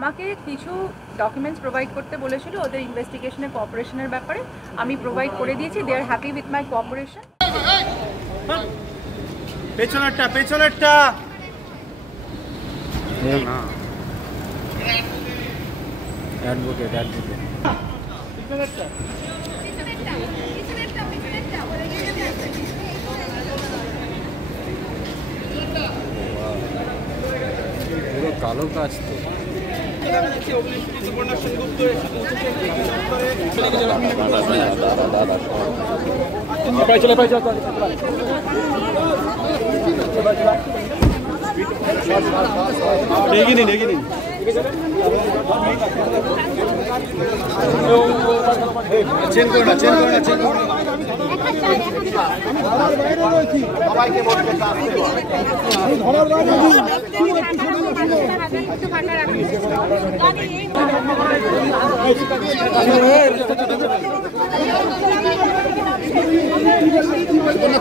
আমাকে কিছু documents provide করতে বলেছিল ওদের ইনভেস্টিগেশনের কোঅপারেশনের ব্যাপারে। আমি প্রোভাইড করে দিয়েছি। They are happy with my cooperation. পেছনেরটা অ্যাডভোকেট পুরো কালো কাজ তো।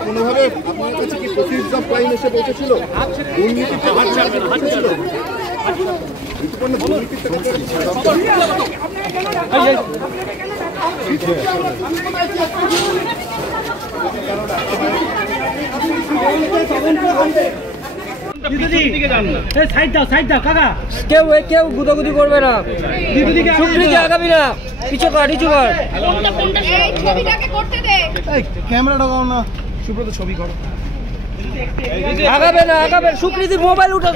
কোনোভাবে আপনার কাছে কি প্রসিডিউরস অফ ক্রাইম এসে পৌঁছেছিল? কেউ গুদাগুদি করবে না, আগাবি না, পিছু কর। ক্যামেরা ঢোকাও না, সুব্রত ছবি করো। আগাবে না, সুকৃতির মোবাইল উঠে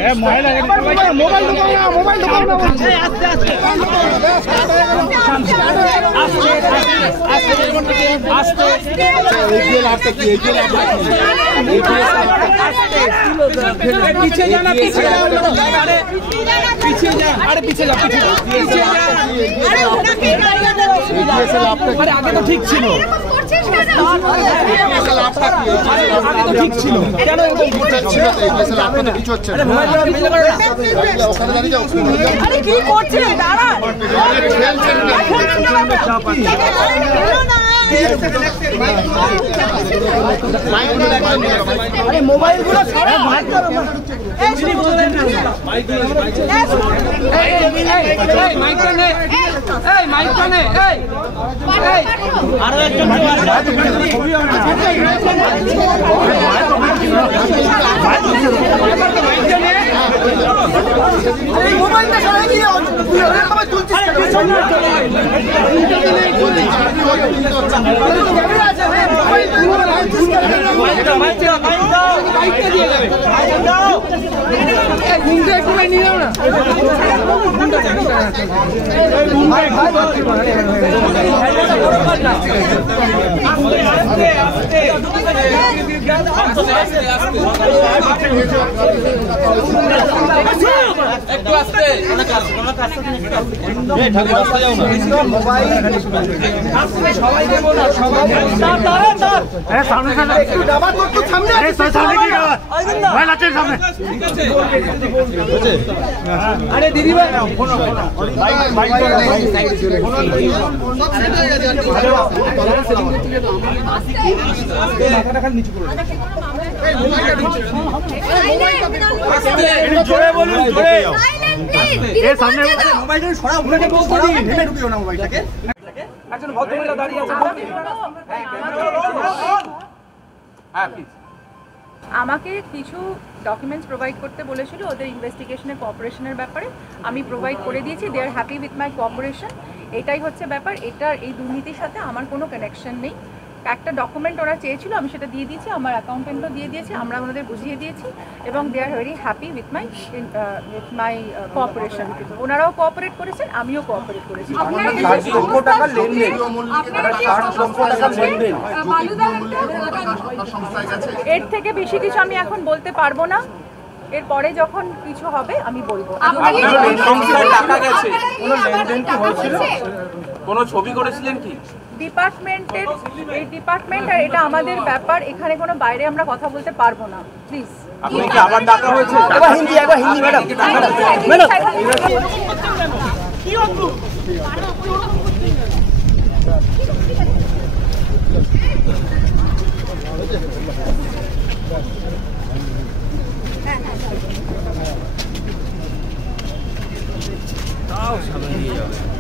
মোবাইল ঢোকাও না বলছে। আগে তো ঠিক ছিল, ঠিক ছিল, কেন কিছু হচ্ছে না। ওখানে দাঁড়িয়ে যাও, কি করছে? মোবাইলগুলো আরো একজন মোবাইলটা সবাই নিয়ে আরে দিদি ভাই জোরে বলুন, জোরে এর সামনে মোবাইলটা সরা উঠে বলতে দিন, হেলে ঢুকিও না মোবাইলটাকে। একজন ভদ্রমহিলা দাঁড়িয়ে আছে। হ্যাঁ প্লিজ। আমাকে কিছু ডকুমেন্টস প্রোভাইড করতে বলেছিল ওদের ইনভেস্টিগেশনের কোঅপারেশনের ব্যাপারে। আমি প্রোভাইড করে দিয়েছি। They are happy with my cooperation. এটাই হচ্ছে ব্যাপার। এটার এই দুর্নীতির সাথে আমার কোনো কানেকশন নেই। একটা ডকুমেন্ট ওরা চেয়েছিল, আমি সেটা দিয়ে দিয়েছি, আমার অ্যাকাউন্টেন্টও দিয়ে দিয়েছি, আমরা ওনাদের বুঝিয়ে দিয়েছি এবং they are very happy with my cooperation. ওনারাও কোঅপারেট করেছেন, আমিও কোঅপারেট করেছি। এর থেকে বেশি কিছু আমি এখন বলতে পারবো না। এরপরে যখন কিছু হবে আমি বলবো। কোনো ছবি করেছিলেন কি? ডিপার্টমেন্টের এই ডিপার্টমেন্ট আর এটা আমাদের ব্যাপার। এখানে কোনো বাইরে আমরা কথা বলতে পারবো না, প্লিজ। আপনি কি আবার ডাকা হয়েছে? একবার হিন্দি ম্যাডাম। তাও সামনে দিয়ে যাবে।